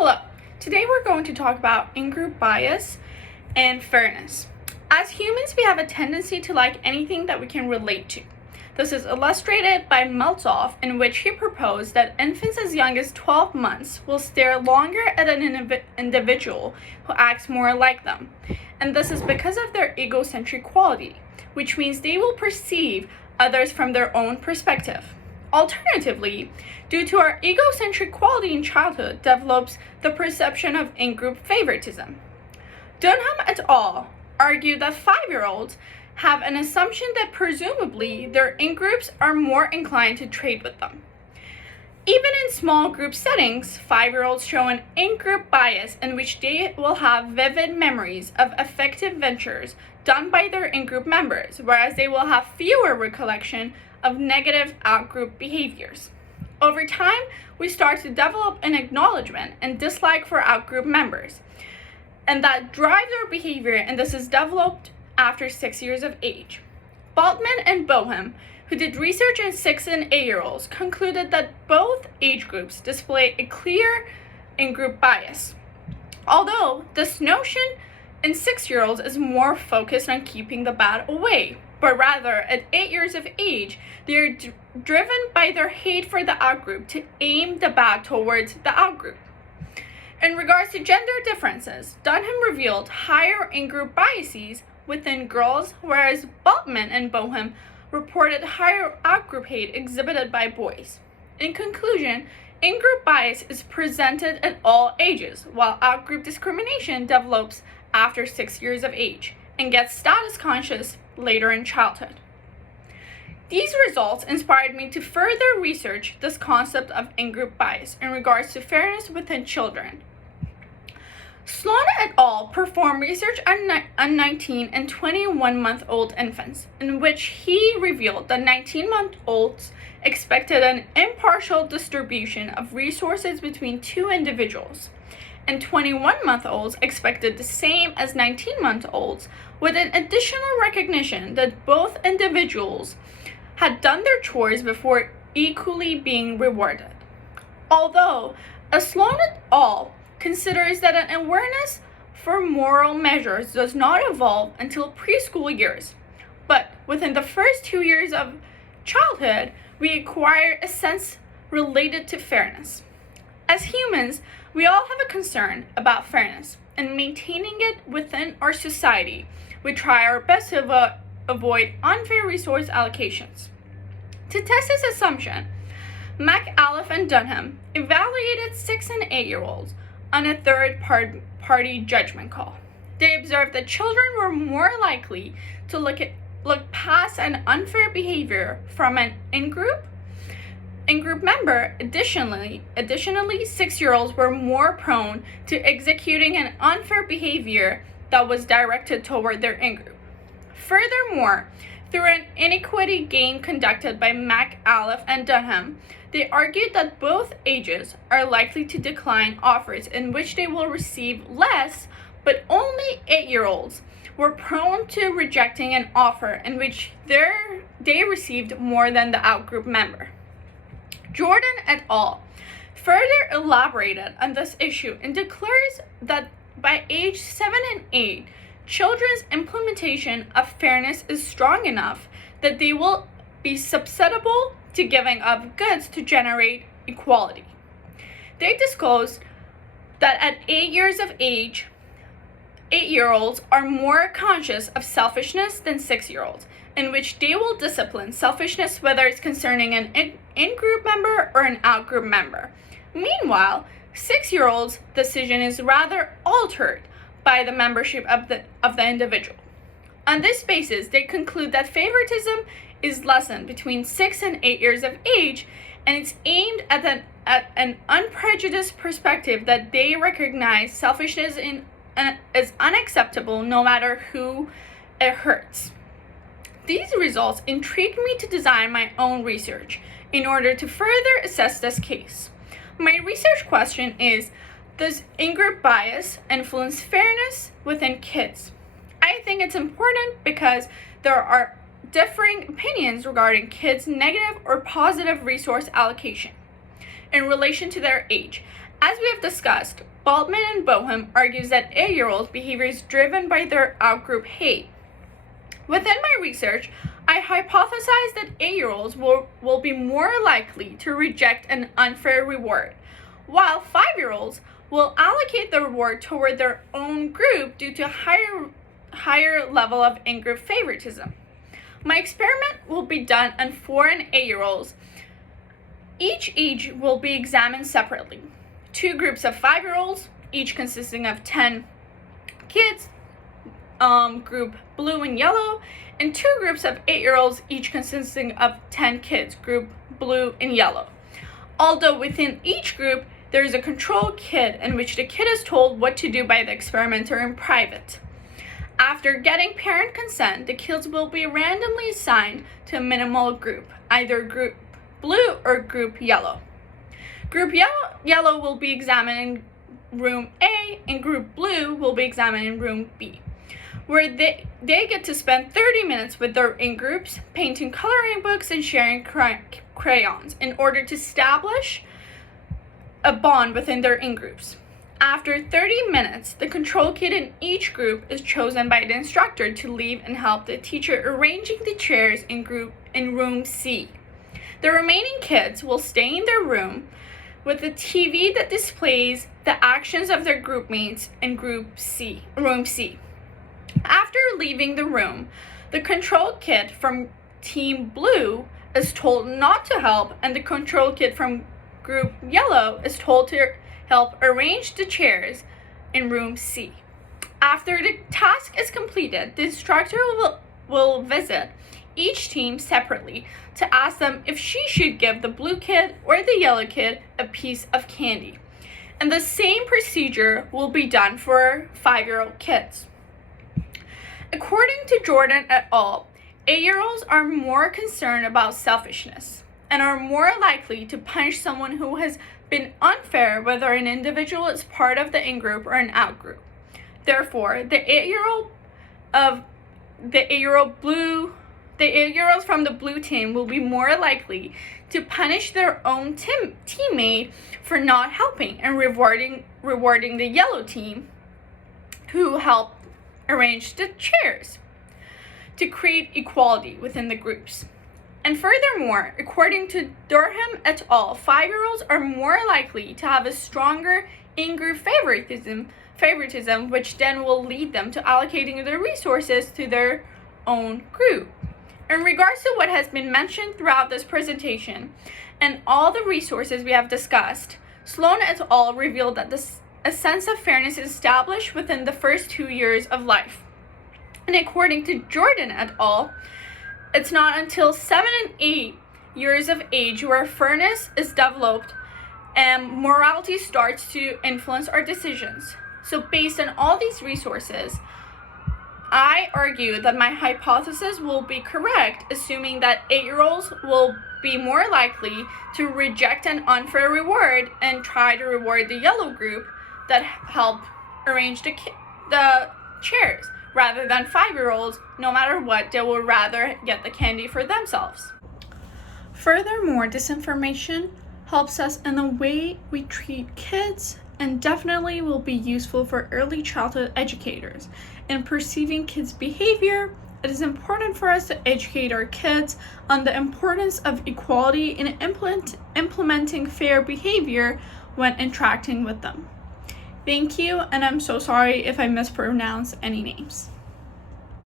Hello. Today we're going to talk about in-group bias and fairness. As humans, we have a tendency to like anything that we can relate to. This is illustrated by Meltzoff, in which he proposed that infants as young as 12 months will stare longer at an individual who acts more like them. And this is because of their egocentric quality, which means they will perceive others from their own perspective. Alternatively, due to our egocentric quality in childhood, develops the perception of in-group favoritism. Dunham et al. Argue that 5-year-olds have an assumption that presumably their in-groups are more inclined to trade with them. Even in small group settings, 5-year-olds show an in-group bias in which they will have vivid memories of effective ventures done by their in-group members, whereas they will have fewer recollection of negative out-group behaviors. Over time, we start to develop an acknowledgement and dislike for out-group members, and that drives our behavior, and this is developed after 6 years of age. Baltman and Boehm, who did research in 6 and 8-year-olds, concluded that both age groups display a clear in-group bias. Although this notion in 6-year-olds is more focused on keeping the bad away, but rather at 8 years of age, they are driven by their hate for the outgroup to aim the bad towards the outgroup. In regards to gender differences, Dunham revealed higher in-group biases within girls, whereas Baltman and Boehm reported higher outgroup hate exhibited by boys. In conclusion, in-group bias is presented at all ages, while outgroup discrimination develops after 6 years of age and gets status conscious later in childhood. These results inspired me to further research this concept of in-group bias in regards to fairness within children. Sloan et al. Performed research on 19 and 21-month-old infants, in which he revealed that 19-month-olds expected an impartial distribution of resources between two individuals, and 21-month-olds expected the same as 19-month-olds, with an additional recognition that both individuals had done their chores before equally being rewarded. Although, Sloan et al. Considers that an awareness for moral measures does not evolve until preschool years, but within the first 2 years of childhood, we acquire a sense related to fairness. As humans, we all have a concern about fairness, and maintaining it within our society. We try our best to avoid unfair resource allocations. To test this assumption, McAuliffe and Dunham evaluated 6 and 8-year-olds on a third-party judgment call. They observed that children were more likely to look past an unfair behavior from an in-group member. Additionally, 6-year-olds were more prone to executing an unfair behavior that was directed toward their in-group. Furthermore, through an inequity game conducted by McAuliffe and Dunham, they argued that both ages are likely to decline offers in which they will receive less, but only 8-year-olds were prone to rejecting an offer in which they received more than the outgroup member. Jordan et al. Further elaborated on this issue and declares that by age 7 and 8, children's implementation of fairness is strong enough that they will be susceptible to giving up goods to generate equality. They disclosed that at 8 years of age, 8-year-olds are more conscious of selfishness than 6-year-olds, in which they will discipline selfishness whether it's concerning an in-group member or an out-group member. Meanwhile, 6-year-olds' decision is rather altered by the membership of the individual. On this basis, they conclude that favoritism is lessened between 6 and 8 years of age, and it's aimed at an unprejudiced perspective that they recognize selfishness is unacceptable no matter who it hurts. These results intrigued me to design my own research in order to further assess this case. My research question is, does in-group bias influence fairness within kids? I think it's important because there are differing opinions regarding kids' negative or positive resource allocation in relation to their age, As we have discussed, Baldwin and Boehm argues that 8-year-olds' behavior is driven by their outgroup hate. Within my research, I hypothesized that 8-year-olds will be more likely to reject an unfair reward, while 5-year-olds will allocate the reward toward their own group due to higher level of in-group favoritism. My experiment will be done on 4 and 8-year-olds. Each age will be examined separately. 2 groups of 5-year-olds, each consisting of 10 kids, group blue and yellow, and 2 groups of 8-year-olds, each consisting of 10 kids, group blue and yellow. Although within each group, there is a control kid in which the kid is told what to do by the experimenter in private. After getting parent consent, the kids will be randomly assigned to a minimal group, either group blue or group yellow. Group yellow will be examined in room A, and group blue will be examined in room B, where they get to spend 30 minutes with their in-groups, painting coloring books and sharing crayons in order to establish a bond within their in-groups. After 30 minutes, the control kid in each group is chosen by the instructor to leave and help the teacher arranging the chairs in room C. The remaining kids will stay in their room with a TV that displays the actions of their group mates in room C. After leaving the room, the control kid from Team Blue is told not to help, and the control kid from Group Yellow is told to help arrange the chairs in room C. After the task is completed, the instructor will visit each team separately to ask them if she should give the blue kid or the yellow kid a piece of candy. And the same procedure will be done for 5-year-old kids. According to Jordan et al., 8-year-olds are more concerned about selfishness and are more likely to punish someone who has been unfair, whether an individual is part of the in-group or an out-group. Therefore, the 8-year-olds from the blue team will be more likely to punish their own teammate for not helping and rewarding the yellow team who helped arrange the chairs to create equality within the groups. And furthermore, according to Durham et al., 5-year-olds are more likely to have a stronger in-group favoritism, which then will lead them to allocating their resources to their own group. In regards to what has been mentioned throughout this presentation and all the resources we have discussed, Sloan et al. Revealed that a sense of fairness is established within the first 2 years of life. And according to Jordan et al., it's not until 7 and 8 years of age where fairness is developed and morality starts to influence our decisions. So based on all these resources, I argue that my hypothesis will be correct, assuming that 8-year-olds will be more likely to reject an unfair reward and try to reward the yellow group that helped arrange the chairs, rather than 5-year-olds, no matter what, they will rather get the candy for themselves. Furthermore, this information helps us in the way we treat kids and definitely will be useful for early childhood educators. In perceiving kids' behavior, it is important for us to educate our kids on the importance of equality in implementing fair behavior when interacting with them. Thank you, and I'm so sorry if I mispronounce any names.